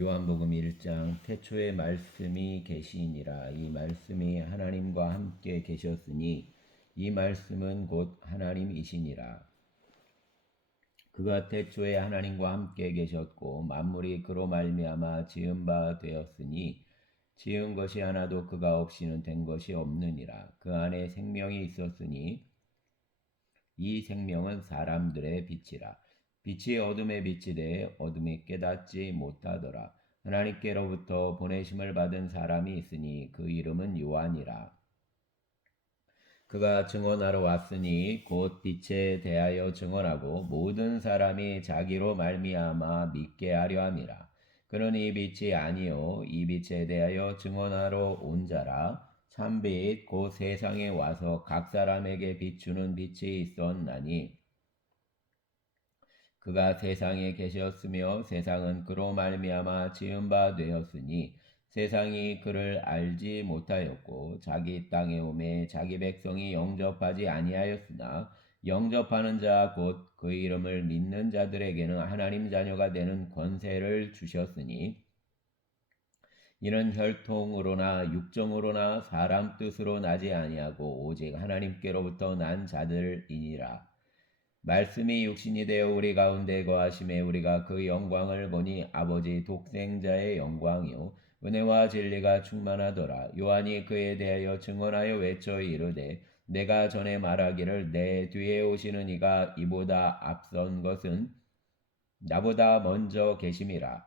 요한복음 1장 태초에 말씀이 계시니라. 이 말씀이 하나님과 함께 계셨으니 이 말씀은 곧 하나님이시니라. 그가 태초에 하나님과 함께 계셨고 만물이 그로 말미암아 지은 바 되었으니 지은 것이 하나도 그가 없이는 된 것이 없느니라. 그 안에 생명이 있었으니 이 생명은 사람들의 빛이라. 빛이 어둠에 비치되 어둠이 깨닫지 못하더라. 하나님께로부터 보내심을 받은 사람이 있으니 그 이름은 요한이라. 그가 증언하러 왔으니 곧 빛에 대하여 증언하고 모든 사람이 자기로 말미암아 믿게 하려 함이라. 그는 이 빛이 아니요 이 빛에 대하여 증언하러 온 자라. 참빛 곧 세상에 와서 각 사람에게 비추는 빛이 있었나니 그가 세상에 계셨으며 세상은 그로 말미암아 지은 바 되었으니 세상이 그를 알지 못하였고 자기 땅에 오매 자기 백성이 영접하지 아니하였으나 영접하는 자 곧 그 이름을 믿는 자들에게는 하나님 자녀가 되는 권세를 주셨으니 이는 혈통으로나 육정으로나 사람 뜻으로 나지 아니하고 오직 하나님께로부터 난 자들이니라. 말씀이 육신이 되어 우리 가운데 거하심에 우리가 그 영광을 보니 아버지 독생자의 영광이요 은혜와 진리가 충만하더라. 요한이 그에 대하여 증언하여 외쳐 이르되 내가 전에 말하기를 내 뒤에 오시는 이가 이보다 앞선 것은 나보다 먼저 계심이라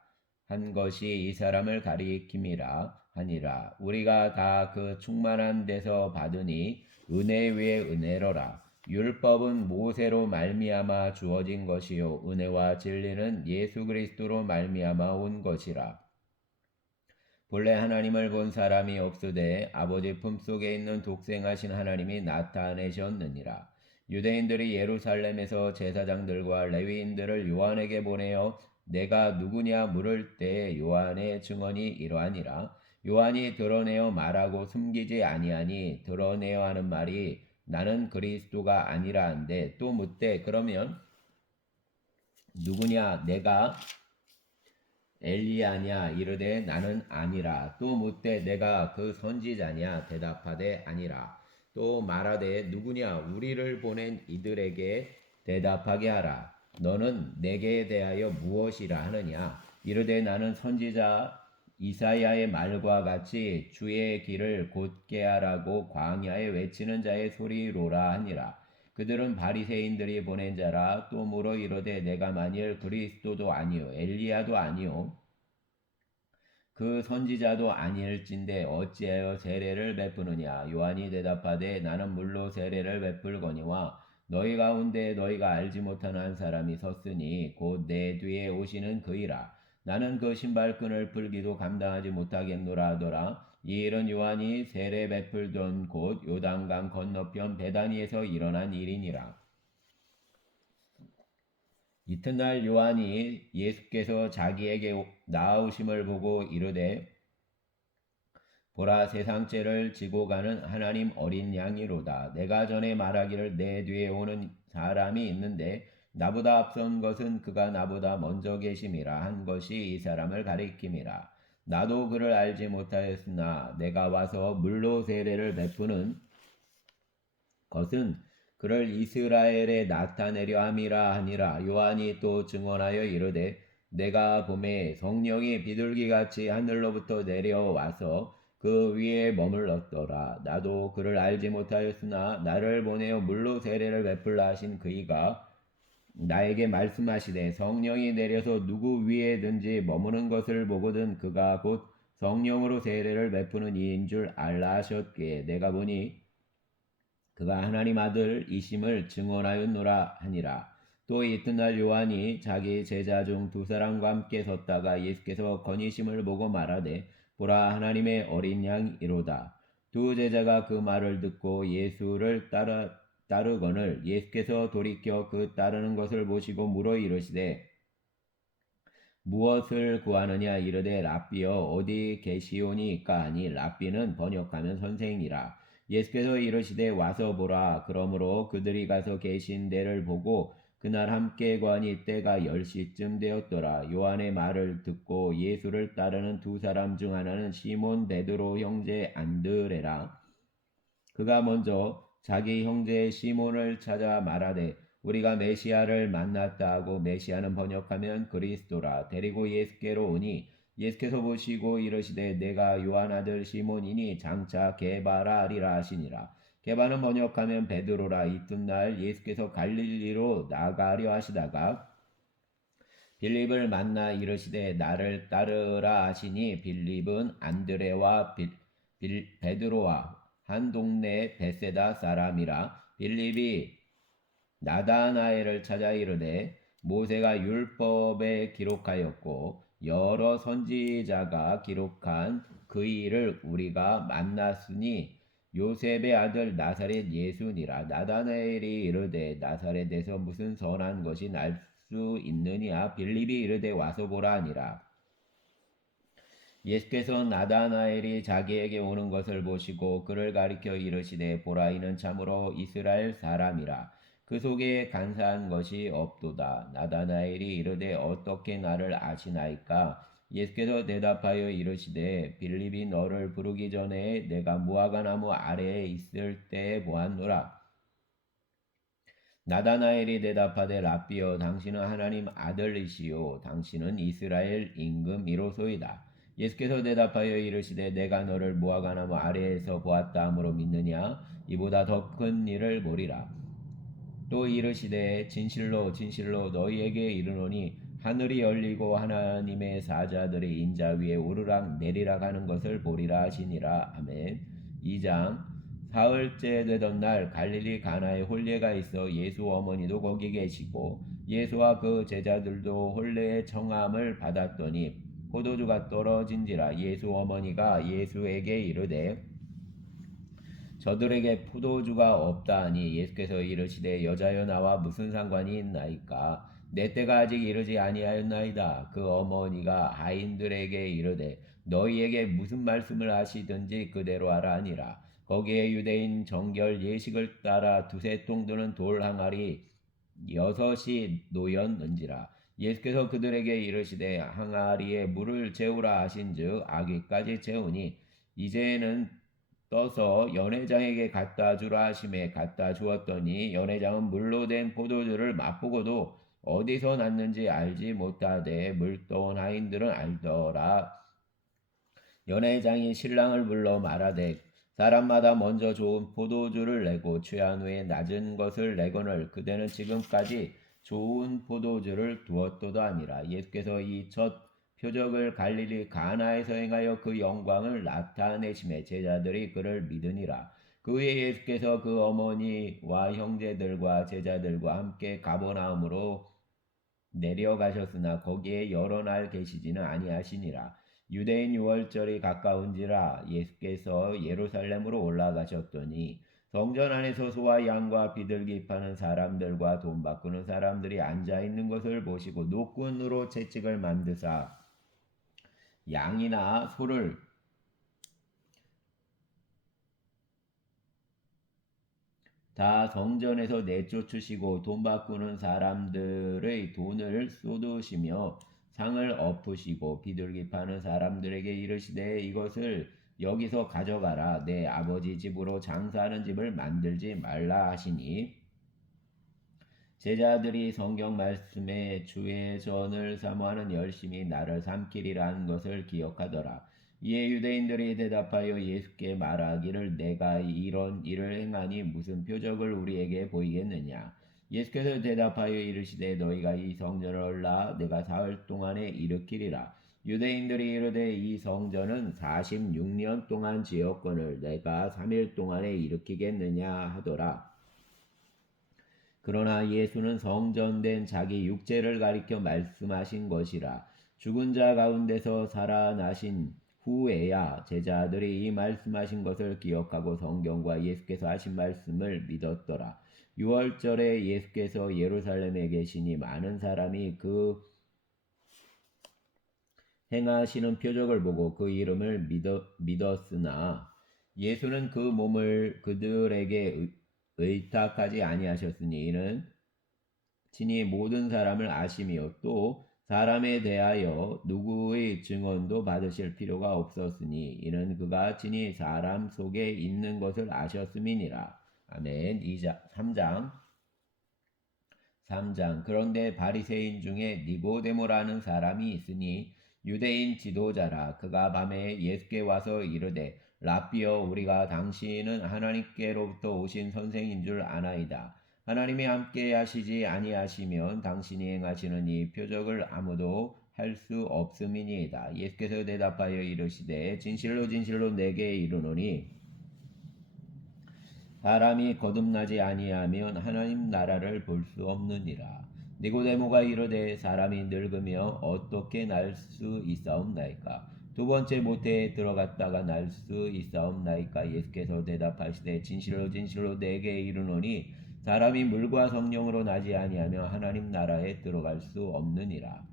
한 것이 이 사람을 가리킴이라 하니라. 우리가 다 그 충만한 데서 받으니 은혜 위에 은혜로라. 율법은 모세로 말미암아 주어진 것이요 은혜와 진리는 예수 그리스도로 말미암아 온 것이라. 본래 하나님을 본 사람이 없으되 아버지 품속에 있는 독생하신 하나님이 나타내셨느니라. 유대인들이 예루살렘에서 제사장들과 레위인들을 요한에게 보내어 내가 누구냐 물을 때 요한의 증언이 이러하니라. 요한이 드러내어 말하고 숨기지 아니하니 드러내어 하는 말이 나는 그리스도가 아니라 한데 또 묻되 그러면 누구냐 내가 엘리야냐 이르되 나는 아니라. 또 묻되 내가 그 선지자냐 대답하되 아니라. 또 말하되 누구냐 우리를 보낸 이들에게 대답하게 하라. 너는 내게 대하여 무엇이라 하느냐 이르되 나는 선지자 이사야의 말과 같이 주의 길을 곧게 하라고 광야에 외치는 자의 소리로라 하니라. 그들은 바리새인들이 보낸 자라. 또 물어 이르되 내가 만일 그리스도도 아니요 엘리야도 아니요 그 선지자도 아닐진데 어찌하여 세례를 베푸느냐. 요한이 대답하되 나는 물로 세례를 베풀거니와 너희 가운데 너희가 알지 못하는 한 사람이 섰으니 곧 내 뒤에 오시는 그이라. 나는 그 신발끈을 풀기도 감당하지 못하겠노라 하더라. 이 일은 요한이 세례 베풀던 곳 요단강 건너편 베다니에서 일어난 일이니라. 이튿날 요한이 예수께서 자기에게 나아오심을 보고 이르되 보라 세상 죄를 지고 가는 하나님 어린 양이로다. 내가 전에 말하기를 내 뒤에 오는 사람이 있는데 나보다 앞선 것은 그가 나보다 먼저 계심이라 한 것이 이 사람을 가리킴이라. 나도 그를 알지 못하였으나 내가 와서 물로 세례를 베푸는 것은 그를 이스라엘에 나타내려 함이라 하니라. 요한이 또 증언하여 이르되 내가 봄에 성령이 비둘기같이 하늘로부터 내려와서 그 위에 머물렀더라. 나도 그를 알지 못하였으나 나를 보내어 물로 세례를 베풀라 하신 그이가 나에게 말씀하시되 성령이 내려서 누구 위에든지 머무는 것을 보거든 그가 곧 성령으로 세례를 베푸는 이인 줄 알라 하셨기에 내가 보니 그가 하나님 아들이심을 증언하였노라 하니라. 또 이튿날 요한이 자기 제자 중 두 사람과 함께 섰다가 예수께서 건의심을 보고 말하되 보라 하나님의 어린 양이로다. 두 제자가 그 말을 듣고 예수를 따르거늘 예수께서 돌이켜 그 따르는 것을 보시고 물어 이르시되 무엇을 구하느냐 이르되 랍비여 어디 계시오니까 하니 랍비는 번역하면 선생이라. 예수께서 이르시되 와서 보라. 그러므로 그들이 가서 계신 데를 보고 그날 함께 관이 때가 10시쯤 되었더라. 요한의 말을 듣고 예수를 따르는 두 사람 중 하나는 시몬 베드로 형제 안드레라. 그가 먼저 자기 형제 시몬을 찾아 말하되 우리가 메시아를 만났다 하고, 메시아는 번역하면 그리스도라, 데리고 예수께로 오니 예수께서 보시고 이르시되 내가 요한 아들 시몬이니 장차 게바라 하리라 하시니라. 게바는 번역하면 베드로라. 이튿날 예수께서 갈릴리로 나가려 하시다가 빌립을 만나 이르시되 나를 따르라 하시니, 빌립은 안드레와 베드로와 한 동네 베세다 사람이라. 빌립이 나다나엘을 찾아 이르되 모세가 율법에 기록하였고 여러 선지자가 기록한 그 일을 우리가 만났으니 요셉의 아들 나사렛 예수니라. 나다나엘이 이르되 나사렛에서 무슨 선한 것이 날 수 있느냐? 빌립이 이르되 와서 보라 하니라. 예수께서 나다나엘이 자기에게 오는 것을 보시고 그를 가리켜 이르시되 보라, 이는 참으로 이스라엘 사람이라. 그 속에 간사한 것이 없도다. 나다나엘이 이르되 어떻게 나를 아시나이까? 예수께서 대답하여 이르시되 빌립이 너를 부르기 전에 내가 무화과 나무 아래에 있을 때 보았노라. 나다나엘이 대답하되 라삐여, 당신은 하나님 아들이시요 당신은 이스라엘 임금이로소이다. 예수께서 대답하여 이르시되 내가 너를 무화과나무 아래에서 보았다 함으로 믿느냐? 이보다 더 큰 일을 보리라. 또 이르시되 진실로 진실로 너희에게 이르노니 하늘이 열리고 하나님의 사자들이 인자 위에 오르락 내리락 하는 것을 보리라 하시니라. 아멘. 2장. 사흘째 되던 날 갈릴리 가나에 혼례가 있어 예수 어머니도 거기 계시고 예수와 그 제자들도 혼례의 청함을 받았더니 포도주가 떨어진지라. 예수 어머니가 예수에게 이르되 저들에게 포도주가 없다 하니, 예수께서 이르시되 여자여 나와 무슨 상관이 있나이까? 내 때가 아직 이르지 아니하였나이다. 그 어머니가 아인들에게 이르되 너희에게 무슨 말씀을 하시든지 그대로 하라 하니라. 거기에 유대인 정결 예식을 따라 두세 통 드는 돌 항아리 6이 놓였는지라. 예수께서 그들에게 이르시되 항아리에 물을 채우라 하신즉 아귀까지 채우니 이제는 떠서 연회장에게 갖다 주라 하심에 갖다 주었더니 연회장은 물로 된 포도주를 맛보고도 어디서 났는지 알지 못하되 물떠온 하인들은 알더라. 연회장이 신랑을 불러 말하되 사람마다 먼저 좋은 포도주를 내고 취한 후에 낮은 것을 내거늘 그대는 지금까지 좋은 포도주를 두었도다 하니라. 예수께서 이 첫 표적을 갈릴리 가나에서 행하여 그 영광을 나타내심에 제자들이 그를 믿으니라. 그 후에 예수께서 그 어머니와 형제들과 제자들과 함께 가버나움으로 내려가셨으나 거기에 여러 날 계시지는 아니하시니라. 유대인 유월절이 가까운지라 예수께서 예루살렘으로 올라가셨더니 성전 안에서 소와 양과 비둘기 파는 사람들과 돈 바꾸는 사람들이 앉아 있는 것을 보시고 노끈으로 채찍을 만드사 양이나 소를 다 성전에서 내쫓으시고 돈 바꾸는 사람들의 돈을 쏟으시며 상을 엎으시고 비둘기 파는 사람들에게 이르시되 이것을 여기서 가져가라. 내 아버지 집으로 장사하는 집을 만들지 말라 하시니, 제자들이 성경 말씀에 주의 전을 사모하는 열심히 나를 삼키리라는 것을 기억하더라. 이에 유대인들이 대답하여 예수께 말하기를 내가 이런 일을 행하니 무슨 표적을 우리에게 보이겠느냐? 예수께서 대답하여 이르시되 너희가 이 성전을 올라 내가 사흘 동안에 일으키리라. 유대인들이 이르되 이 성전은 46년 동안 지었거늘 내가 3일 동안에 일으키겠느냐 하더라. 그러나 예수는 성전된 자기 육체를 가리켜 말씀하신 것이라. 죽은 자 가운데서 살아나신 후에야 제자들이 이 말씀하신 것을 기억하고 성경과 예수께서 하신 말씀을 믿었더라. 유월절에 예수께서 예루살렘에 계시니 많은 사람이 그 행하시는 표적을 보고 그 이름을 믿었으나 예수는 그 몸을 그들에게 의탁하지 아니하셨으니 이는 친히 모든 사람을 아시며 또 사람에 대하여 누구의 증언도 받으실 필요가 없었으니 이는 그가 친히 사람 속에 있는 것을 아셨음이니라. 아멘. 3장 그런데 바리새인 중에 니고데모라는 사람이 있으니 유대인 지도자라. 그가 밤에 예수께 와서 이르되 랍비여, 우리가 당신은 하나님께로부터 오신 선생인 줄 아나이다. 하나님이 함께 하시지 아니하시면 당신이 행하시는 이 표적을 아무도 할 수 없음이니이다. 예수께서 대답하여 이르시되 진실로 진실로 내게 이르노니 사람이 거듭나지 아니하면 하나님 나라를 볼 수 없느니라. 니고데모가 이르되 사람이 늙으며 어떻게 날 수 있사옵나이까? 두 번째 모태에 들어갔다가 날 수 있사옵나이까? 예수께서 대답하시되 진실로 진실로 내게 이르노니 사람이 물과 성령으로 나지 아니하며 하나님 나라에 들어갈 수 없느니라.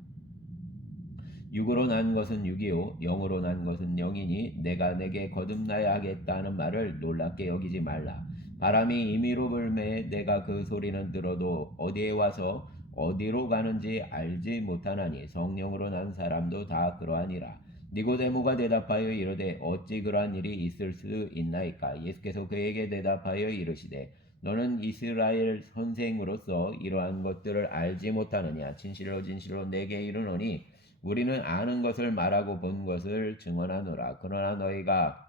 육으로 난 것은 육이요 영으로 난 것은 영이니 내가 내게 거듭나야 하겠다는 말을 놀랍게 여기지 말라. 바람이 임의로 불매 내가 그 소리는 들어도 어디에 와서 어디로 가는지 알지 못하나니 성령으로 난 사람도 다 그러하니라. 니고데모가 대답하여 이르되 어찌 그러한 일이 있을 수 있나이까? 예수께서 그에게 대답하여 이르시되 너는 이스라엘 선생으로서 이러한 것들을 알지 못하느냐? 진실로 진실로 내게 이르노니 우리는 아는 것을 말하고 본 것을 증언하노라. 그러나 너희가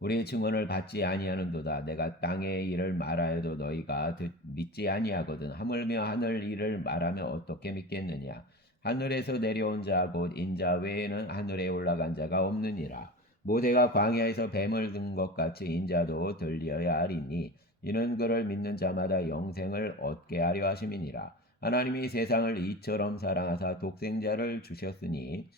우리의 증언을 받지 아니하는도다. 내가 땅의 일을 말하여도 너희가 믿지 아니하거든. 하물며 하늘 일을 말하면 어떻게 믿겠느냐? 하늘에서 내려온 자 곧 인자 외에는 하늘에 올라간 자가 없느니라. 모세가 광야에서 뱀을 든 것 같이 인자도 들려야 하리니 이는 그를 믿는 자마다 영생을 얻게 하려 하심이니라. 하나님이 세상을 이처럼 사랑하사 독생자를 주셨으니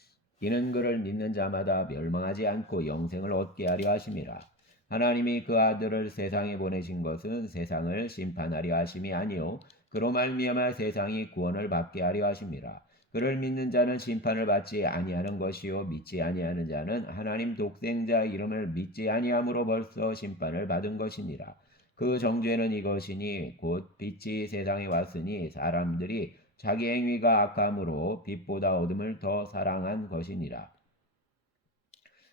이는 그를 믿는 자마다 멸망하지 않고 영생을 얻게 하려 하심이라. 하나님이 그 아들을 세상에 보내신 것은 세상을 심판하려 하심이 아니요 그로 말미암아 세상이 구원을 받게 하려 하심이라. 그를 믿는 자는 심판을 받지 아니하는 것이요 믿지 아니하는 자는 하나님 독생자 이름을 믿지 아니함으로 벌써 심판을 받은 것이니라. 그 정죄는 이것이니 곧 빛이 세상에 왔으니 사람들이 자기 행위가 악함으로 빛보다 어둠을 더 사랑한 것이니라.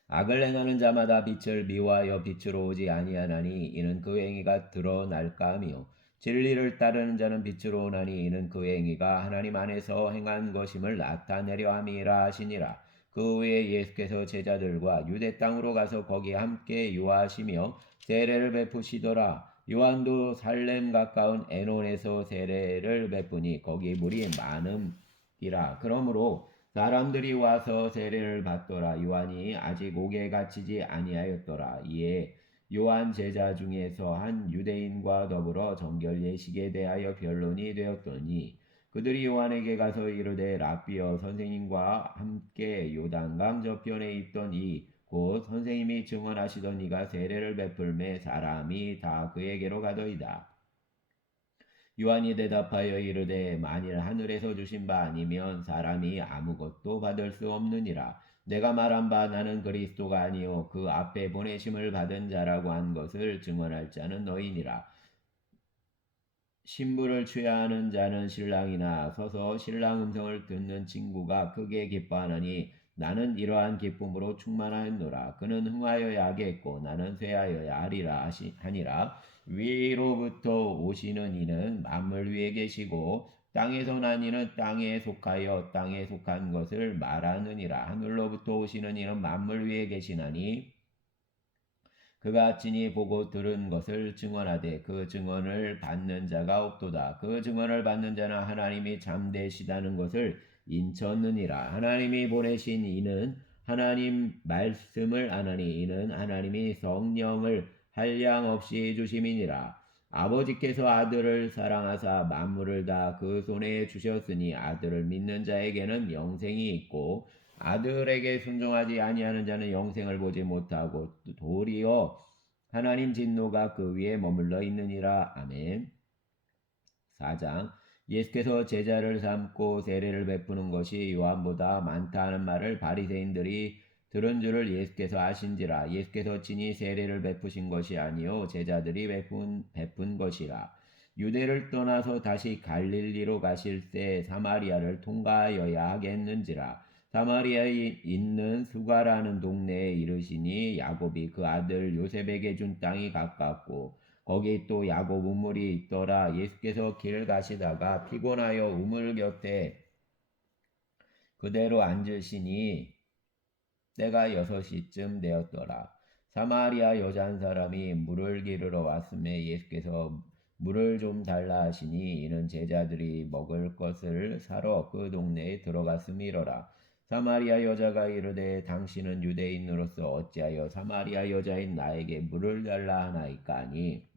악을 행하는 자마다 빛을 미워하여 빛으로 오지 아니하나니 이는 그 행위가 드러날까 하며 진리를 따르는 자는 빛으로 오나니 이는 그 행위가 하나님 안에서 행한 것임을 나타내려 함이라 하시니라. 그 후에 예수께서 제자들과 유대 땅으로 가서 거기 함께 유하시며 세례를 베푸시더라. 요한도 살렘 가까운 에논에서 세례를 베푸니 거기 물이 많음이라. 그러므로 사람들이 와서 세례를 받더라. 요한이 아직 옥에 갇히지 아니하였더라. 이에 요한 제자 중에서 한 유대인과 더불어 정결 예식에 대하여 변론이 되었더니 그들이 요한에게 가서 이르되 랍비여, 선생님과 함께 요단강 저편에 있던 이 곧 선생님이 증언하시던 이가 세례를 베풀매 사람이 다 그에게로 가더이다. 요한이 대답하여 이르되 만일 하늘에서 주신 바 아니면 사람이 아무것도 받을 수 없느니라. 내가 말한 바 나는 그리스도가 아니요 그 앞에 보내심을 받은 자라고 한 것을 증언할 자는 너희니라. 신부를 취하는 자는 신랑이나 서서 신랑 음성을 듣는 친구가 크게 기뻐하느니 나는 이러한 기쁨으로 충만하였노라. 그는 흥하여야 하겠고 나는 쇠하여야 하니라. 위로부터 오시는 이는 만물 위에 계시고 땅에서 난 이는 땅에 속하여 땅에 속한 것을 말하느니라. 하늘로부터 오시는 이는 만물 위에 계시나니 그가 친히 보고 들은 것을 증언하되 그 증언을 받는 자가 없도다. 그 증언을 받는 자는 하나님이 참되시다는 것을 인쳤느니라. 하나님이 보내신 이는 하나님 말씀을 아나니 이는 하나님이 성령을 한량없이 주심이니라. 아버지께서 아들을 사랑하사 만물을 다 그 손에 주셨으니 아들을 믿는 자에게는 영생이 있고 아들에게 순종하지 아니하는 자는 영생을 보지 못하고 도리어 하나님 진노가 그 위에 머물러 있느니라. 아멘. 4장 예수께서 제자를 삼고 세례를 베푸는 것이 요한보다 많다 하는 말을 바리새인들이 들은 줄을 예수께서 아신지라. 예수께서 친히 세례를 베푸신 것이 아니요 제자들이 베푼 것이라. 유대를 떠나서 다시 갈릴리로 가실새 사마리아를 통과하여야 하겠는지라. 사마리아에 있는 수가라는 동네에 이르시니 야곱이 그 아들 요셉에게 준 땅이 가깝고 거기 또 야곱 우물이 있더라. 예수께서 길 가시다가 피곤하여 우물 곁에 그대로 앉으시니 때가 6시쯤 되었더라. 사마리아 여자 한 사람이 물을 기르러 왔음에 예수께서 물을 좀 달라 하시니 이는 제자들이 먹을 것을 사러 그 동네에 들어갔음이로라. 사마리아 여자가 이르되 당신은 유대인으로서 어찌하여 사마리아 여자인 나에게 물을 달라 하나이까 하니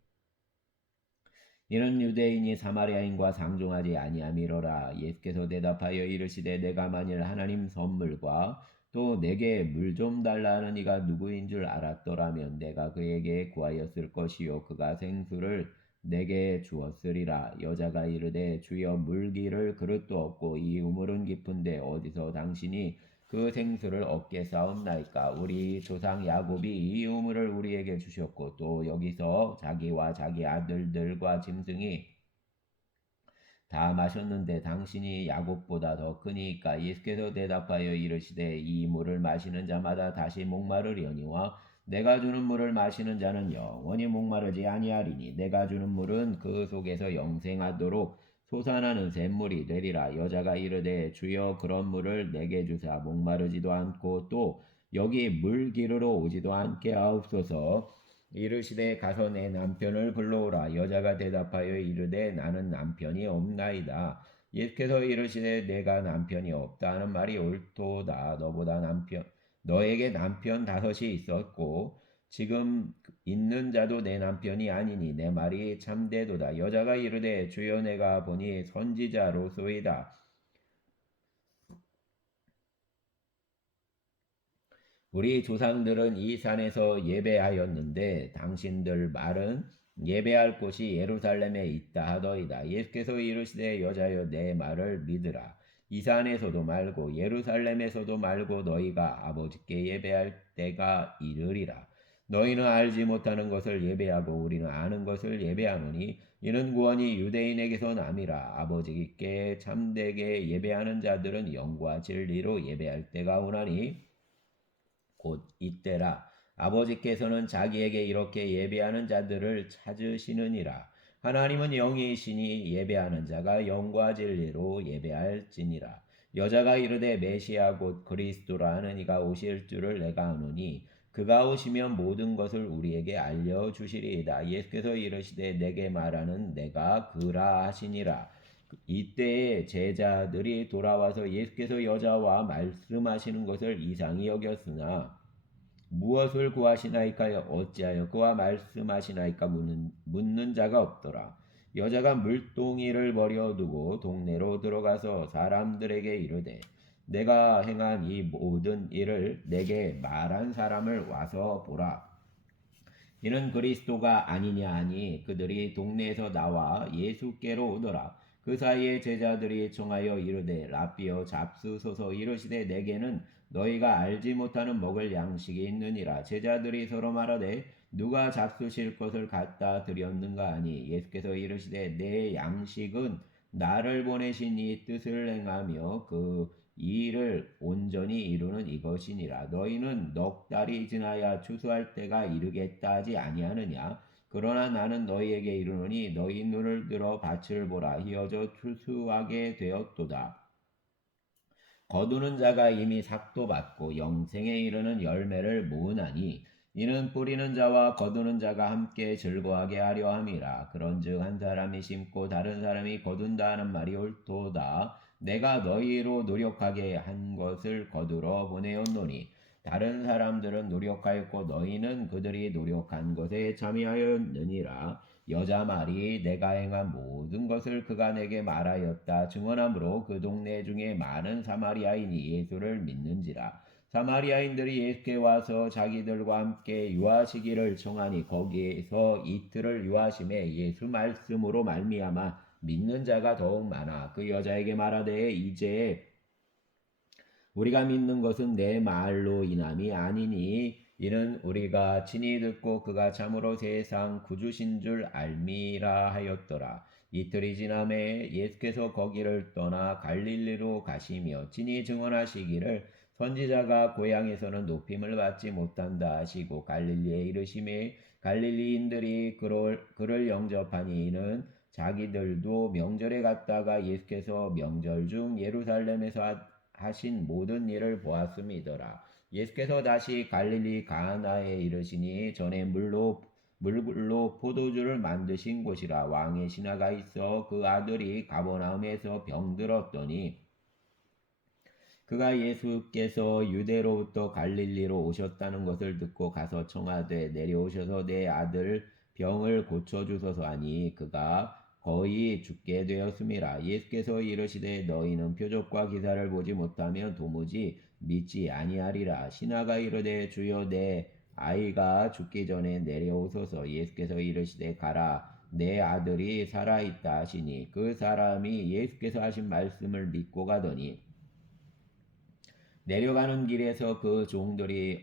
이는 유대인이 사마리아인과 상종하지 아니함이로라. 예수께서 대답하여 이르시되 내가 만일 하나님 선물과 또 내게 물 좀 달라 하는 이가 누구인 줄 알았더라면 내가 그에게 구하였을 것이요 그가 생수를 내게 주었으리라. 여자가 이르되 주여 물기를 그릇도 없고 이 우물은 깊은데 어디서 당신이 그 생수를 얻게 싸움나이까. 우리 조상 야곱이 이 우물을 우리에게 주셨고 또 여기서 자기와 자기 아들들과 짐승이 다 마셨는데 당신이 야곱보다 더 크니까. 예수께서 대답하여 이르시되 이 물을 마시는 자마다 다시 목마르려니와 내가 주는 물을 마시는 자는 영원히 목마르지 아니하리니 내가 주는 물은 그 속에서 영생하도록 솟아나는 샘물이 되리라. 여자가 이르되 주여 그런 물을 내게 주사 목마르지도 않고 또 여기 물 기르러 오지도 않게 하옵소서. 이르시되 가서 내 남편을 불러오라. 여자가 대답하여 이르되 나는 남편이 없나이다. 예수께서 이르시되 내가 남편이 없다 하는 말이 옳도다. 너에게 남편 5이 있었고 지금 있는 자도 내 남편이 아니니 내 말이 참되도다. 여자가 이르되 주여 내가 보니 선지자로소이다. 우리 조상들은 이 산에서 예배하였는데 당신들 말은 예배할 곳이 예루살렘에 있다 하더이다. 예수께서 이르시되 여자여 내 말을 믿으라. 이 산에서도 말고 예루살렘에서도 말고 너희가 아버지께 예배할 때가 이르리라. 너희는 알지 못하는 것을 예배하고 우리는 아는 것을 예배하노니 이는 구원이 유대인에게서 남이라. 아버지께 참되게 예배하는 자들은 영과 진리로 예배할 때가 오나니 곧 이때라. 아버지께서는 자기에게 이렇게 예배하는 자들을 찾으시느니라. 하나님은 영이시니 예배하는 자가 영과 진리로 예배할지니라. 여자가 이르되 메시아 곧 그리스도라 하는 이가 오실 줄을 내가 아노니 그가 오시면 모든 것을 우리에게 알려주시리이다. 예수께서 이르시되 내게 말하는 내가 그라 하시니라. 이때에 제자들이 돌아와서 예수께서 여자와 말씀하시는 것을 이상히 여겼으나 무엇을 구하시나이까 어찌하여 그와 말씀하시나이까 묻는 자가 없더라. 여자가 물동이를 버려두고 동네로 들어가서 사람들에게 이르되 내가 행한 이 모든 일을 내게 말한 사람을 와서 보라. 이는 그리스도가 아니냐 하니 그들이 동네에서 나와 예수께로 오더라. 그 사이에 제자들이 청하여 이르되 랍비여 잡수소서. 이르시되 내게는 너희가 알지 못하는 먹을 양식이 있느니라. 제자들이 서로 말하되 누가 잡수실 것을 갖다 드렸는가 하니 예수께서 이르시되 내 양식은 나를 보내신 이 뜻을 행하며 그 이 일을 온전히 이루는 이것이니라. 너희는 넉 달이 지나야 추수할 때가 이르겠다 하지 아니하느냐? 그러나 나는 너희에게 이르노니 너희 눈을 들어 밭을 보라. 희어져 추수하게 되었도다. 거두는 자가 이미 삭도 받고 영생에 이르는 열매를 모으나니 이는 뿌리는 자와 거두는 자가 함께 즐거워하게 하려 함이라. 그런즉 한 사람이 심고 다른 사람이 거둔다 하는 말이 옳도다. 내가 너희로 노력하게 한 것을 거두러 보내었노니 다른 사람들은 노력하였고 너희는 그들이 노력한 것에 참여하였느니라. 여자 말이 내가 행한 모든 것을 그가 내게 말하였다 증언하므로 그 동네 중에 많은 사마리아인이 예수를 믿는지라. 사마리아인들이 예수께 와서 자기들과 함께 유하시기를 청하니 거기에서 이틀을 유하심에 예수 말씀으로 말미암아 믿는 자가 더욱 많아. 그 여자에게 말하되 이제 우리가 믿는 것은 내 말로 인함이 아니니 이는 우리가 친히 듣고 그가 참으로 세상 구주신 줄 알미라 하였더라. 이틀이 지남에 예수께서 거기를 떠나 갈릴리로 가시며 친히 증언하시기를 선지자가 고향에서는 높임을 받지 못한다 하시고 갈릴리에 이르시매 갈릴리인들이 그를 영접하니 이는 자기들도 명절에 갔다가 예수께서 명절 중 예루살렘에서 하신 모든 일을 보았음이더라. 예수께서 다시 갈릴리 가나에 이르시니 전에 물로 포도주를 만드신 곳이라. 왕의 신하가 있어 그 아들이 가버나움에서 병들었더니 그가 예수께서 유대로부터 갈릴리로 오셨다는 것을 듣고 가서 청하되 내려오셔서 내 아들 병을 고쳐주소서 하니 그가 거의 죽게 되었음이라. 예수께서 이르시되 너희는 표적과 기사를 보지 못하면 도무지 믿지 아니하리라. 신하가 이르되 주여 내 아이가 죽기 전에 내려오소서. 예수께서 이르시되 가라 내 아들이 살아있다 하시니 그 사람이 예수께서 하신 말씀을 믿고 가더니 내려가는 길에서 그 종들이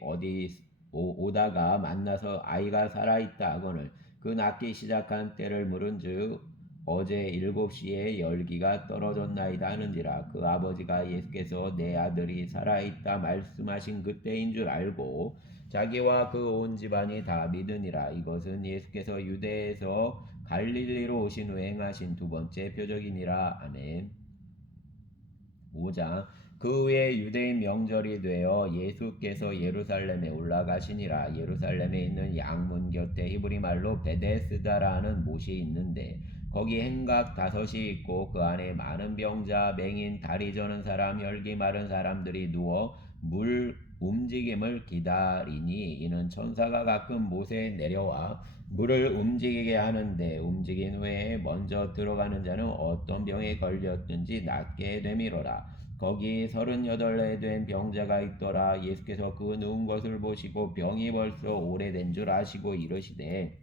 오다가 만나서 아이가 살아있다 하거늘 그 낳기 시작한 때를 물은즉 어제 7시에 열기가 떨어졌나이다 하는지라. 그 아버지가 예수께서 내 아들이 살아있다 말씀하신 그때인 줄 알고 자기와 그 온 집안이 다 믿으니라. 이것은 예수께서 유대에서 갈릴리로 오신 후에 행하신 두 번째 표적이니라. 아멘. 5장. 그 후에 유대인 명절이 되어 예수께서 예루살렘에 올라가시니라. 예루살렘에 있는 양문 곁에 히브리 말로 베데스다라는 못이 있는데 거기 행각 5이 있고 그 안에 많은 병자, 맹인, 다리 저는 사람, 혈기 마른 사람들이 누워 물 움직임을 기다리니 이는 천사가 가끔 못에 내려와 물을 움직이게 하는데 움직인 후에 먼저 들어가는 자는 어떤 병에 걸렸든지 낫게 되미로라. 거기 38해 된 병자가 있더라. 예수께서 그 누운 것을 보시고 병이 벌써 오래된 줄 아시고 이르시되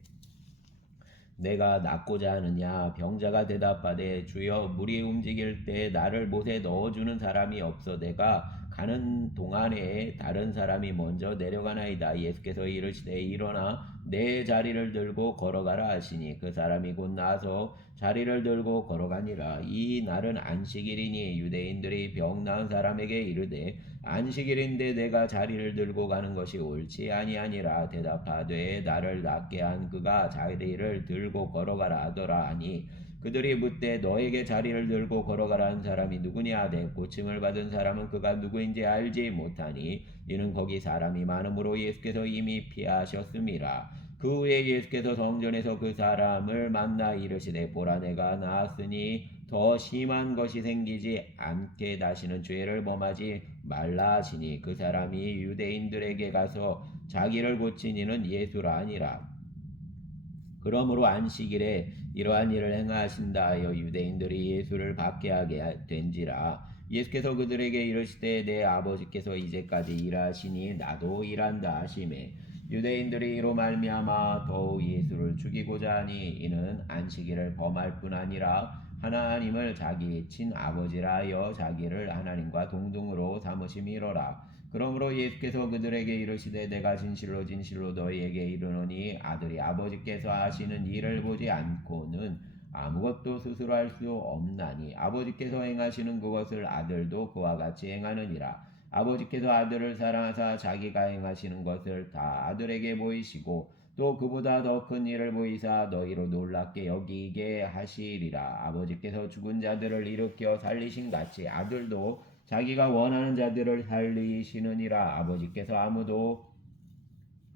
내가 낫고자 하느냐. 병자가 대답하되 주여 물이 움직일 때 나를 못에 넣어주는 사람이 없어 내가 가는 동안에 다른 사람이 먼저 내려가나이다. 예수께서 이르시되 일어나 내 자리를 들고 걸어가라 하시니 그 사람이 곧 나서 자리를 들고 걸어가니라. 이 날은 안식일이니 유대인들이 병 나은 사람에게 이르되 안식일인데 내가 자리를 들고 가는 것이 옳지 아니하니라. 대답하되 나를 낫게 한 그가 자리를 들고 걸어가라 하더라 하니 그들이 묻되 너에게 자리를 들고 걸어가라 한 사람이 누구냐 하되 고침을 받은 사람은 그가 누구인지 알지 못하니 이는 거기 사람이 많으므로 예수께서 이미 피하셨음이라. 그 후에 예수께서 성전에서 그 사람을 만나 이르시되 보라 내가 나았으니 더 심한 것이 생기지 않게 다시는 죄를 범하지 말라 하시니 그 사람이 유대인들에게 가서 자기를 고친 이는 예수라 하니라. 그러므로 안식일에 이러한 일을 행하신다 하여 유대인들이 예수를 받게 하게 된지라. 예수께서 그들에게 이르시되 내 아버지께서 이제까지 일하시니 나도 일한다 하시매 유대인들이 이로 말미암아 더욱 예수를 죽이고자 하니 이는 안식일을 범할 뿐 아니라 하나님을 자기 친아버지라 하여 자기를 하나님과 동등으로 삼으심이로라. 그러므로 예수께서 그들에게 이르시되 내가 진실로 진실로 너희에게 이르노니 아들이 아버지께서 하시는 일을 보지 않고는 아무것도 스스로 할 수 없나니 아버지께서 행하시는 그것을 아들도 그와 같이 행하느니라. 아버지께서 아들을 사랑하사 자기가 행하시는 것을 다 아들에게 보이시고 또 그보다 더 큰 일을 보이사 너희로 놀랍게 여기게 하시리라. 아버지께서 죽은 자들을 일으켜 살리신 같이 아들도 자기가 원하는 자들을 살리시느니라. 아버지께서 아무도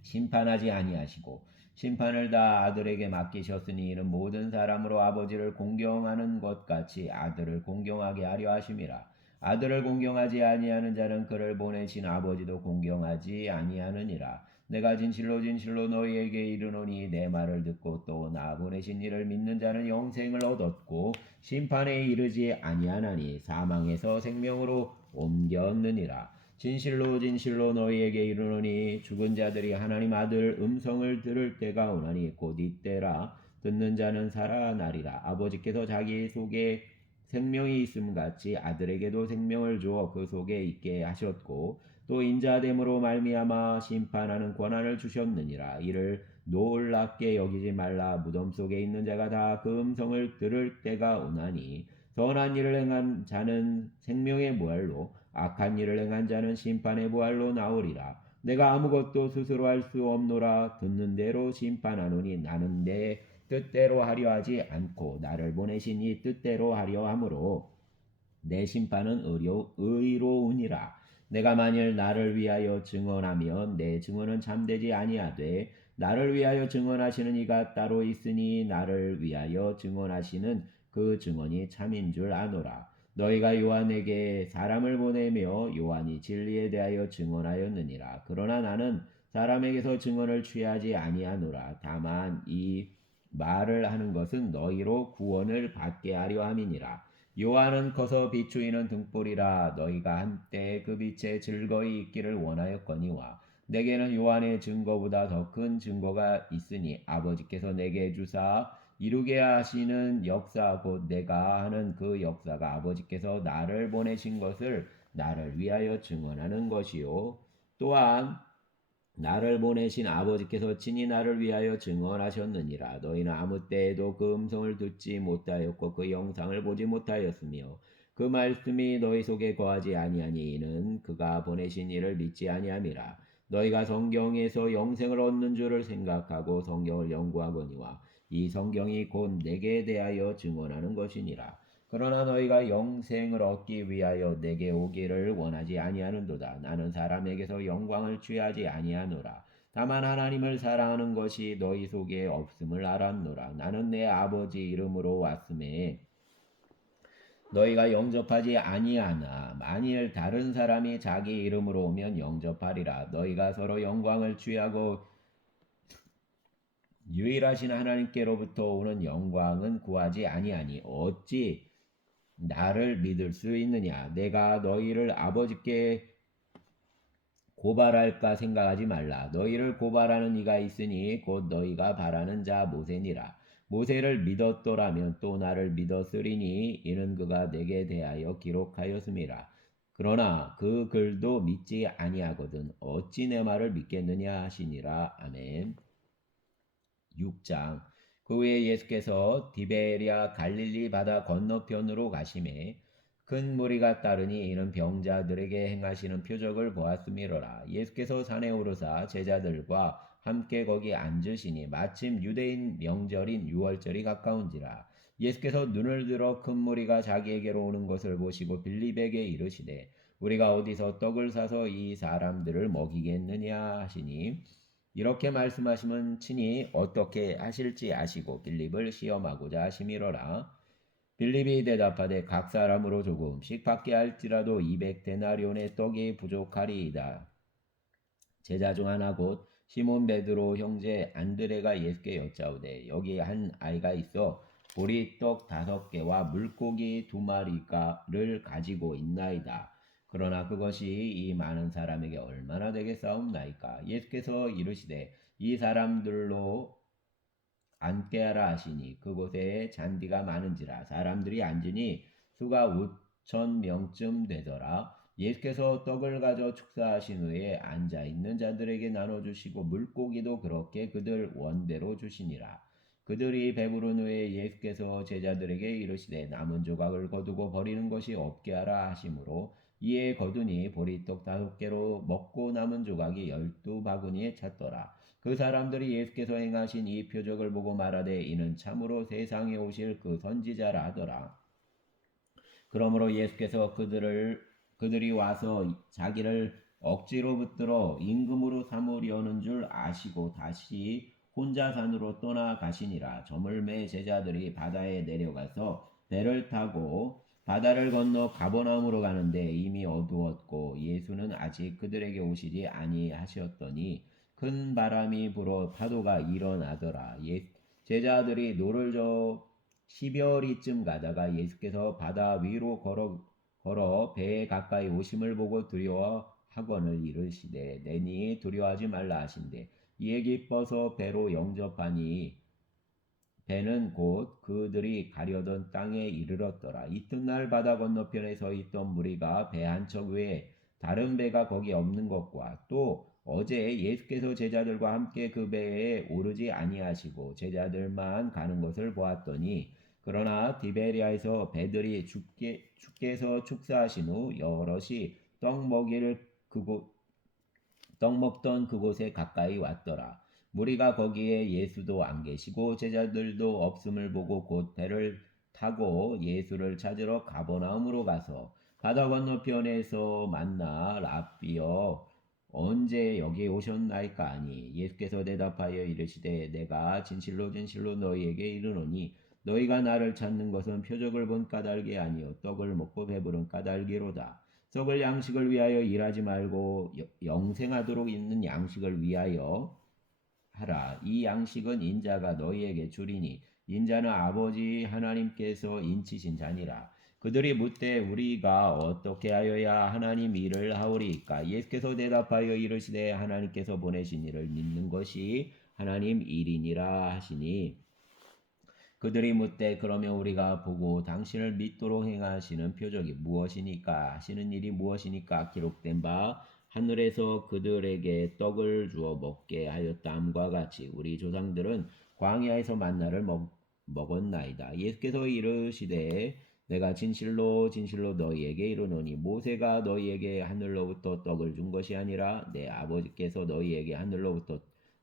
심판하지 아니하시고 심판을 다 아들에게 맡기셨으니 이는 모든 사람으로 아버지를 공경하는 것 같이 아들을 공경하게 하려 하심이라. 아들을 공경하지 아니하는 자는 그를 보내신 아버지도 공경하지 아니하느니라. 내가 진실로 진실로 너희에게 이르노니 내 말을 듣고 또 나 보내신 이를 믿는 자는 영생을 얻었고 심판에 이르지 아니하나니 사망에서 생명으로 옮겼느니라. 진실로 진실로 너희에게 이르노니 죽은 자들이 하나님 아들 음성을 들을 때가 오나니 곧 이때라. 듣는 자는 살아나리라. 아버지께서 자기 속에 생명이 있음 같이 아들에게도 생명을 주어 그 속에 있게 하셨고 또 인자됨으로 말미암아 심판하는 권한을 주셨느니라. 이를 놀랍게 여기지 말라. 무덤 속에 있는 자가 다 그 음성을 들을 때가 오나니 선한 일을 행한 자는 생명의 부활로 악한 일을 행한 자는 심판의 부활로 나오리라. 내가 아무것도 스스로 할 수 없노라. 듣는 대로 심판하노니 나는 내 뜻대로 하려 하지 않고 나를 보내신 이 뜻대로 하려 함으로 내 심판은 의로우니라. 내가 만일 나를 위하여 증언하면 내 증언은 참되지 아니하되 나를 위하여 증언하시는 이가 따로 있으니 나를 위하여 증언하시는 그 증언이 참인 줄 아노라. 너희가 요한에게 사람을 보내며 요한이 진리에 대하여 증언하였느니라. 그러나 나는 사람에게서 증언을 취하지 아니하노라. 다만 이 말을 하는 것은 너희로 구원을 받게 하려 함이니라. 요한은 커서 비추이는 등불이라. 너희가 한때 그 빛에 즐거이 있기를 원하였거니와 내게는 요한의 증거보다 더 큰 증거가 있으니 아버지께서 내게 주사 이루게 하시는 역사 곧 내가 하는 그 역사가 아버지께서 나를 보내신 것을 나를 위하여 증언하는 것이요 또한 나를 보내신 아버지께서 친히 나를 위하여 증언하셨느니라. 너희는 아무 때에도 그 음성을 듣지 못하였고 그 영상을 보지 못하였으며 그 말씀이 너희 속에 거하지 아니하니 이는 그가 보내신 이를 믿지 아니함이라. 너희가 성경에서 영생을 얻는 줄을 생각하고 성경을 연구하거니와 이 성경이 곧 내게 대하여 증언하는 것이니라. 그러나 너희가 영생을 얻기 위하여 내게 오기를 원하지 아니하는도다. 나는 사람에게서 영광을 취하지 아니하노라. 다만 하나님을 사랑하는 것이 너희 속에 없음을 알았노라. 나는 내 아버지 이름으로 왔음에 너희가 영접하지 아니하나 만일 다른 사람이 자기 이름으로 오면 영접하리라. 너희가 서로 영광을 취하고 유일하신 하나님께로부터 오는 영광은 구하지 아니하니 어찌 나를 믿을 수 있느냐? 내가 너희를 아버지께 고발할까 생각하지 말라. 너희를 고발하는 이가 있으니 곧 너희가 바라는 자 모세니라. 모세를 믿었더라면 또 나를 믿었으리니 이는 그가 내게 대하여 기록하였음이라. 그러나 그 글도 믿지 아니하거든 어찌 내 말을 믿겠느냐 하시니라. 아멘. 6장. 그 후에 예수께서 디베랴 갈릴리 바다 건너편으로 가심에 큰 무리가 따르니 이는 병자들에게 행하시는 표적을 보았음이로라. 예수께서 산에 오르사 제자들과 함께 거기 앉으시니 마침 유대인 명절인 유월절이 가까운지라. 예수께서 눈을 들어 큰 무리가 자기에게로 오는 것을 보시고 빌립에게 이르시되 우리가 어디서 떡을 사서 이 사람들을 먹이겠느냐 하시니 이렇게 말씀하시면 친히 어떻게 하실지 아시고 빌립을 시험하고자 하심이로라. 빌립이 대답하되 각 사람으로 조금씩 받게 할지라도 200데나리온의 떡이 부족하리이다. 제자 중 하나 곧 시몬 베드로 형제 안드레가 예수께 여짜오되 여기 한 아이가 있어 보리떡 5개와 물고기 2마리가를 가지고 있나이다. 그러나 그것이 이 많은 사람에게 얼마나 되겠사옵나이까. 예수께서 이르시되 이 사람들로 앉게 하라 하시니 그곳에 잔디가 많은지라 사람들이 앉으니 수가 5,000명쯤 되더라. 예수께서 떡을 가져 축사하신 후에 앉아있는 자들에게 나눠주시고 물고기도 그렇게 그들 원대로 주시니라. 그들이 배부른 후에 예수께서 제자들에게 이르시되 남은 조각을 거두고 버리는 것이 없게 하라 하시므로 이에 거두니 보리떡 5개로 먹고 남은 조각이 12바구니에 찼더라. 그 사람들이 예수께서 행하신 이 표적을 보고 말하되 이는 참으로 세상에 오실 그 선지자라 하더라. 그러므로 예수께서 그들이 와서 자기를 억지로 붙들어 임금으로 삼으려는 줄 아시고 다시 혼자 산으로 떠나가시니라. 저물매 제자들이 바다에 내려가서 배를 타고 바다를 건너 가버나움으로 가는데 이미 어두웠고 예수는 아직 그들에게 오시지 아니하셨더니 큰 바람이 불어 파도가 일어나더라. 제자들이 노를 저 10여리쯤 가다가 예수께서 바다 위로 걸어 배에 가까이 오심을 보고 두려워하거늘 이르시되 내니 두려워하지 말라 하신대 이에 기뻐서 배로 영접하니 배는 곧 그들이 가려던 땅에 이르렀더라. 이튿날 바다 건너편에 서 있던 무리가 배 한 척 위에 다른 배가 거기 없는 것과 또 어제 예수께서 제자들과 함께 그 배에 오르지 아니하시고 제자들만 가는 것을 보았더니 그러나 디베리아에서 배들이 주께서 축사하신 후 여럿이 떡 먹던 그곳에 가까이 왔더라. 무리가 거기에 예수도 안 계시고 제자들도 없음을 보고 곧 배를 타고 예수를 찾으러 가버나움으로 가서 바다 건너편에서 만나 랍비여 언제 여기 오셨나이까 하니 예수께서 대답하여 이르시되 내가 진실로 진실로 너희에게 이르노니 너희가 나를 찾는 것은 표적을 본 까닭이 아니요 떡을 먹고 배부른 까닭이로다. 썩을 양식을 위하여 일하지 말고 영생하도록 있는 양식을 위하여 하라. 이 양식은 인자가 너희에게 주리니 인자는 아버지 하나님께서 인치신 자니라. 그들이 묻되 우리가 어떻게 하여야 하나님 일을 하오리이까? 예수께서 대답하여 이르시되 하나님께서 보내신 이를 믿는 것이 하나님 일이니라 하시니 그들이 묻되 그러면 우리가 보고 당신을 믿도록 행하시는 표적이 무엇이니까 하시는 일이 무엇이니까 기록된 바 하늘에서 그들에게 떡을 주어 먹게 하였다함과 같이 우리 조상들은 광야에서 만나를 먹었나이다. 예수께서 이르시되 내가 진실로 진실로 너희에게 이르노니 모세가 너희에게 하늘로부터 떡을 준 것이 아니라 내 아버지께서 너희에게 하늘로부터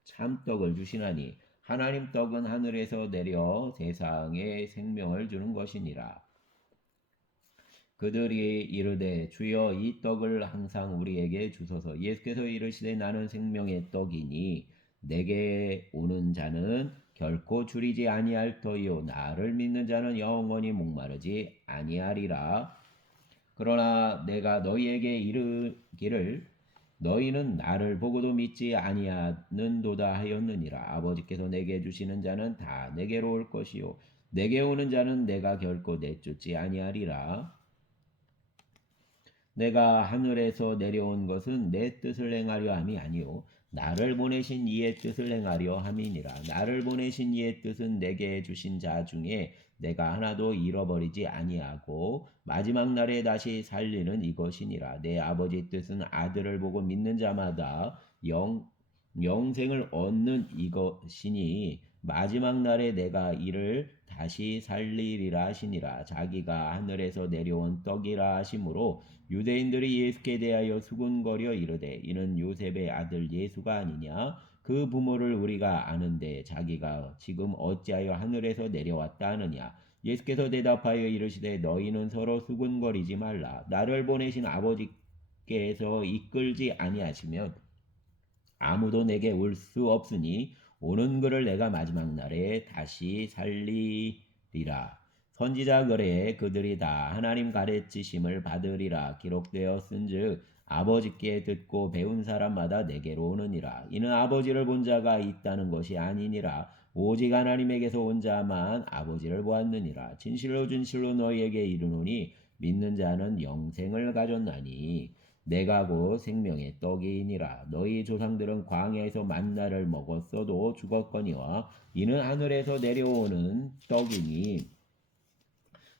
참떡을 주시나니 하나님 떡은 하늘에서 내려 세상에 생명을 주는 것이니라. 그들이 이르되 주여 이 떡을 항상 우리에게 주소서. 예수께서 이르시되 나는 생명의 떡이니 내게 오는 자는 결코 줄이지 아니할 터이요 나를 믿는 자는 영원히 목마르지 아니하리라. 그러나 내가 너희에게 이르기를 너희는 나를 보고도 믿지 아니하는도다 하였느니라. 아버지께서 내게 주시는 자는 다 내게로 올 것이요 내게 오는 자는 내가 결코 내쫓지 아니하리라. 내가 하늘에서 내려온 것은 내 뜻을 행하려 함이 아니요 나를 보내신 이의 뜻을 행하려 함이니라. 나를 보내신 이의 뜻은 내게 주신 자 중에 내가 하나도 잃어버리지 아니하고 마지막 날에 다시 살리는 이것이니라. 내 아버지 뜻은 아들을 보고 믿는 자마다 영생을 얻는 이것이니 마지막 날에 내가 이를 다시 살리리라 하시니라. 자기가 하늘에서 내려온 떡이라 하시므로 유대인들이 예수께 대하여 수군거려 이르되 이는 요셉의 아들 예수가 아니냐? 그 부모를 우리가 아는데 자기가 지금 어찌하여 하늘에서 내려왔다 하느냐? 예수께서 대답하여 이르시되 너희는 서로 수군거리지 말라. 나를 보내신 아버지께서 이끌지 아니하시면 아무도 내게 올 수 없으니 오는 그를 내가 마지막 날에 다시 살리리라. 선지자 글에 그들이 다 하나님 가르치심을 받으리라 기록되었은즉 아버지께 듣고 배운 사람마다 내게로 오느니라. 이는 아버지를 본 자가 있다는 것이 아니니라. 오직 하나님에게서 온 자만 아버지를 보았느니라. 진실로 진실로 너희에게 이르노니 믿는 자는 영생을 가졌나니 내가 곧 생명의 떡이니라. 너희 조상들은 광야에서 만나를 먹었어도 죽었거니와 이는 하늘에서 내려오는 떡이니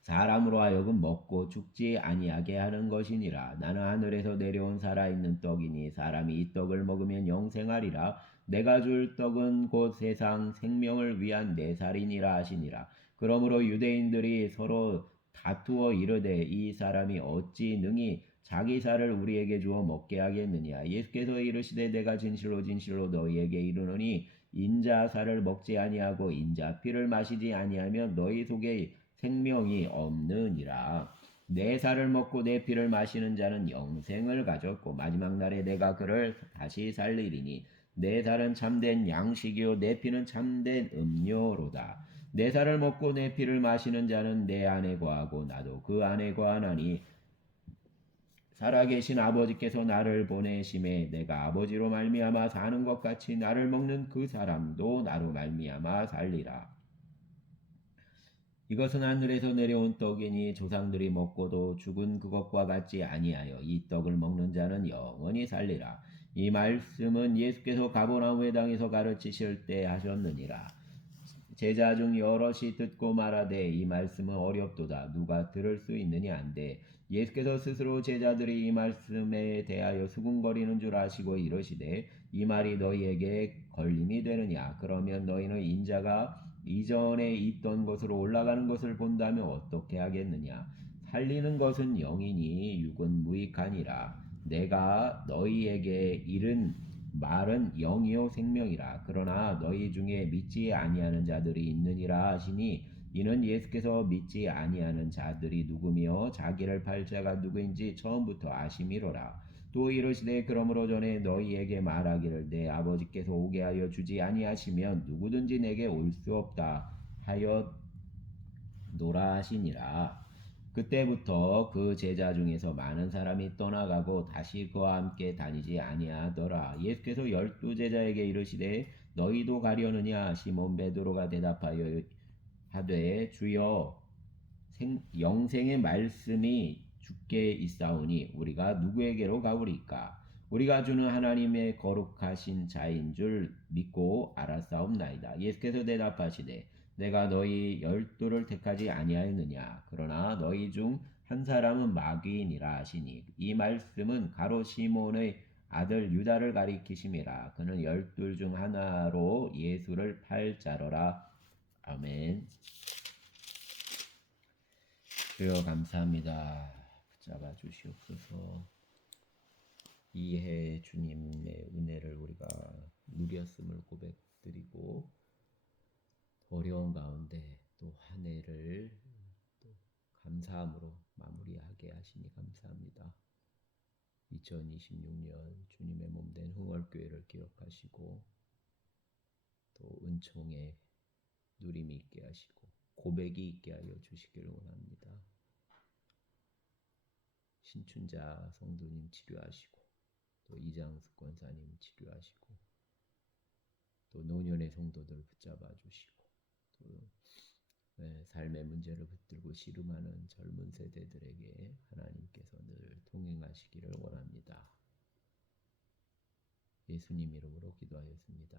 사람으로 하여금 먹고 죽지 아니하게 하는 것이니라. 나는 하늘에서 내려온 살아있는 떡이니 사람이 이 떡을 먹으면 영생하리라. 내가 줄 떡은 곧 세상 생명을 위한 내 살이니라 하시니라. 그러므로 유대인들이 서로 다투어 이르되 이 사람이 어찌 능히 자기 살을 우리에게 주어 먹게 하겠느냐. 예수께서 이르시되 내가 진실로 진실로 너희에게 이르노니 인자 살을 먹지 아니하고 인자 피를 마시지 아니하면 너희 속에 생명이 없느니라. 내 살을 먹고 내 피를 마시는 자는 영생을 가졌고 마지막 날에 내가 그를 다시 살리리니 내 살은 참된 양식이요 내 피는 참된 음료로다. 내 살을 먹고 내 피를 마시는 자는 내 안에 거하고 나도 그 안에 거하나니 살아계신 아버지께서 나를 보내심에 내가 아버지로 말미암아 사는 것 같이 나를 먹는 그 사람도 나로 말미암아 살리라. 이것은 하늘에서 내려온 떡이니 조상들이 먹고도 죽은 그것과 같지 아니하여 이 떡을 먹는 자는 영원히 살리라. 이 말씀은 예수께서 가버나움 회당에서 가르치실 때 하셨느니라. 제자 중 여럿이 듣고 말하되 이 말씀은 어렵도다. 누가 들을 수 있느냐 한데 예수께서 스스로 제자들이 이 말씀에 대하여 수군거리는 줄 아시고 이러시되 이 말이 너희에게 걸림이 되느냐. 그러면 너희는 인자가 이전에 있던 곳으로 올라가는 것을 본다면 어떻게 하겠느냐. 살리는 것은 영이니 육은 무익하니라. 내가 너희에게 이른 말은 영이요 생명이라. 그러나 너희 중에 믿지 아니하는 자들이 있느니라 하시니 이는 예수께서 믿지 아니하는 자들이 누구며 자기를 팔 자가 누구인지 처음부터 아심이로라. 또 이르시되 그러므로 전에 너희에게 말하기를 내 아버지께서 오게 하여 주지 아니하시면 누구든지 내게 올 수 없다 하였노라 하시니라. 그때부터 그 제자 중에서 많은 사람이 떠나가고 다시 그와 함께 다니지 아니하더라. 예수께서 12제자에게 이르시되 너희도 가려느냐. 시몬 베드로가 대답하여 하되 주여 영생의 말씀이 주께 있사오니 우리가 누구에게로 가오리까. 우리가 주는 하나님의 거룩하신 자인 줄 믿고 알았사옵나이다. 예수께서 대답하시되 내가 너희 12를 택하지 아니하였느냐. 그러나 너희 중 한 사람은 마귀인이라 하시니 이 말씀은 가로 시몬의 아들 유다를 가리키심이라. 그는 12 중 하나로 예수를 팔 자로라. 아멘. 주여 감사합니다. 붙잡아 주시옵소서. 이해 주님의 은혜를 우리가 누렸음을 고백드리고 어려운 가운데 또 한 해를 또 감사함으로 마무리하게 하시니 감사합니다. 2026년 주님의 몸된 흥월교회를 기억하시고 또 은총의 누림이 있게 하시고 고백이 있게 하여 주시기를 원합니다. 신춘자 성도님 치료하시고 또 이장숙 권사님 치료하시고 또 노년의 성도들 붙잡아 주시고 또 삶의 문제를 붙들고 씨름하는 젊은 세대들에게 하나님께서 늘 통행하시기를 원합니다. 예수님 이름으로 기도하였습니다.